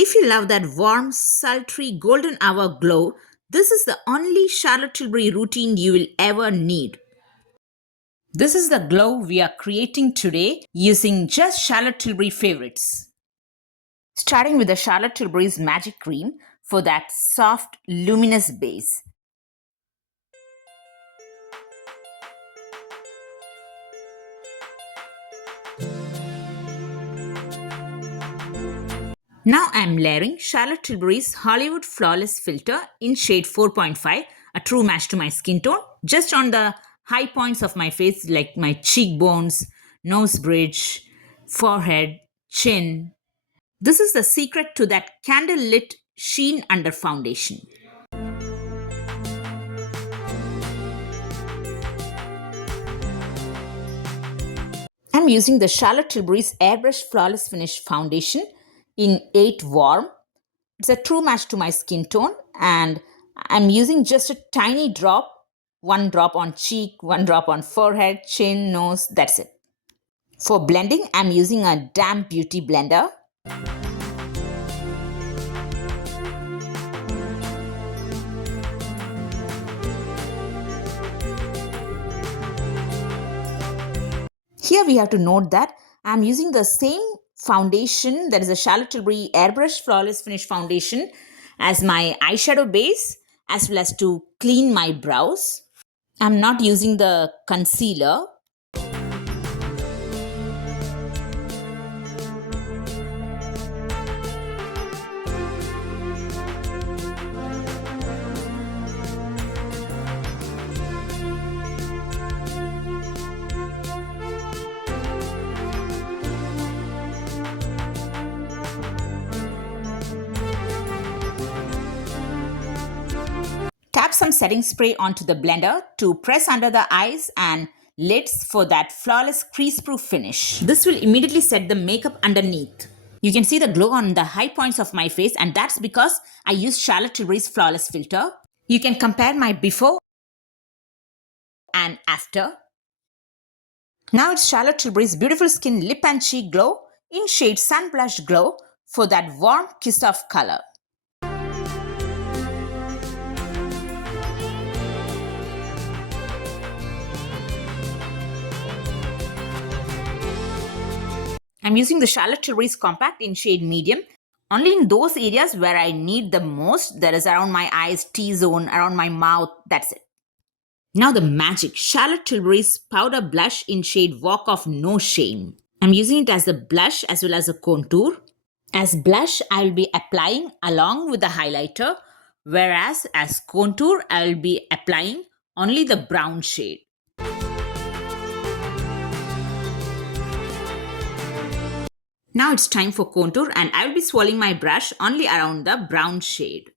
If you love that warm, sultry, golden hour glow, this is the only Charlotte Tilbury routine you will ever need. This is the glow we are creating today using just Charlotte Tilbury favorites. Starting with the Charlotte Tilbury's Magic Cream for that soft, luminous base. Now I am layering Charlotte Tilbury's Hollywood Flawless Filter in shade 4.5, a true match to my skin tone, just on the high points of my face like my cheekbones, nose bridge, forehead, chin. This is the secret to that candle-lit sheen under foundation. I'm using the Charlotte Tilbury's Airbrush Flawless Finish Foundation in 8 Warm. It's a true match to my skin tone, and I'm using just a tiny drop, one drop on cheek, one drop on forehead, chin, nose, that's it. For blending, I'm using a damp Beuty blender. Here we have to note that I'm using the same foundation, that is a Charlotte Tilbury Airbrush Flawless Finish Foundation, as my eyeshadow base, as well as to clean my brows. I'm not using the concealer. Tap some setting spray onto the blender to press under the eyes and lids for that flawless crease-proof finish. This will immediately set the makeup underneath. You can see the glow on the high points of my face, and that's because I used Charlotte Tilbury's Flawless Filter. You can compare my before and after. Now it's Charlotte Tilbury's Beautiful Skin Lip and Cheek Glow in shade Sun Blush Glow for that warm kiss of color. I'm using the Charlotte Tilbury's Compact in shade Medium, only in those areas where I need the most, that is around my eyes, T-zone, around my mouth, that's it. Now the magic, Charlotte Tilbury's Powder Blush in shade Walk of No Shame. I'm using it as a blush as well as a contour. As blush, I'll be applying along with the highlighter, whereas as contour, I'll be applying only the brown shade. Now it's time for contour, and I will be swirling my brush only around the brown shade.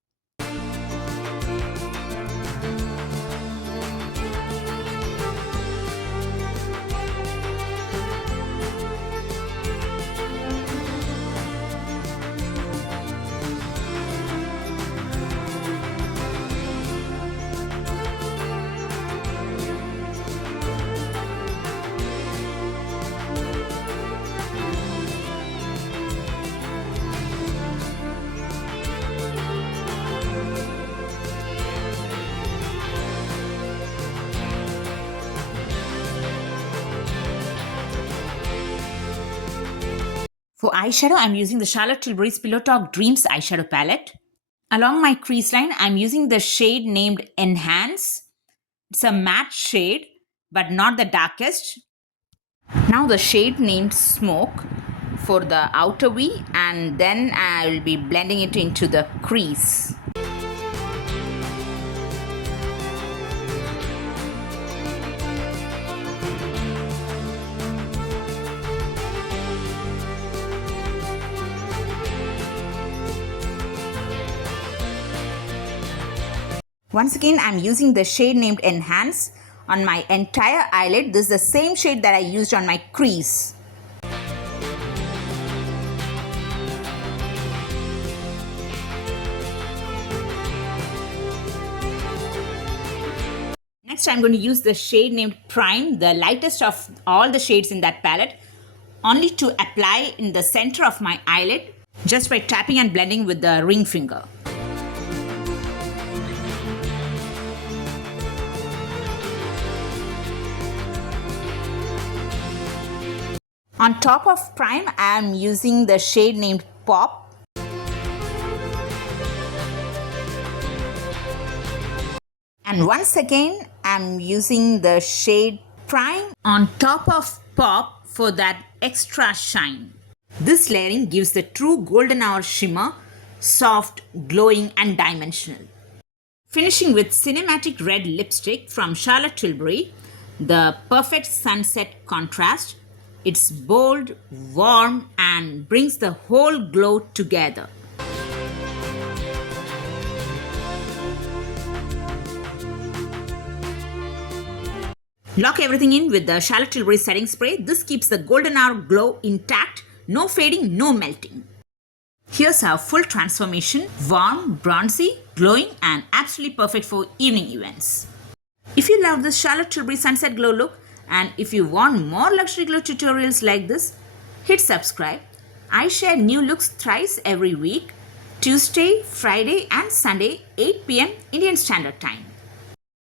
For eyeshadow, I'm using the Charlotte Tilbury's Pillow Talk Dreams eyeshadow palette. Along my crease line, I'm using the shade named Enhance. It's a matte shade, but not the darkest. Now the shade named Smoke for the outer V, and then I will be blending it into the crease. Once again, I'm using the shade named Enhance on my entire eyelid. This is the same shade that I used on my crease. Next, I'm going to use the shade named Prime, the lightest of all the shades in that palette, only to apply in the center of my eyelid just by tapping and blending with the ring finger. On top of prime, I am using the shade named Pop. And once again, I am using the shade Prime on top of Pop for that extra shine. This layering gives the true golden hour shimmer, soft, glowing and dimensional. Finishing with Cinematic Red lipstick from Charlotte Tilbury, the perfect sunset contrast. It's bold, warm and brings the whole glow together. Lock everything in with the Charlotte Tilbury setting spray. This keeps the golden hour glow intact, no fading, no melting. Here's our full transformation, warm, bronzy, glowing and absolutely perfect for evening events. If you love this Charlotte Tilbury Sunset Glow look and if you want more luxury glow tutorials like this, hit subscribe. I share new looks thrice every week, Tuesday, Friday and Sunday, 8 p.m. Indian Standard Time.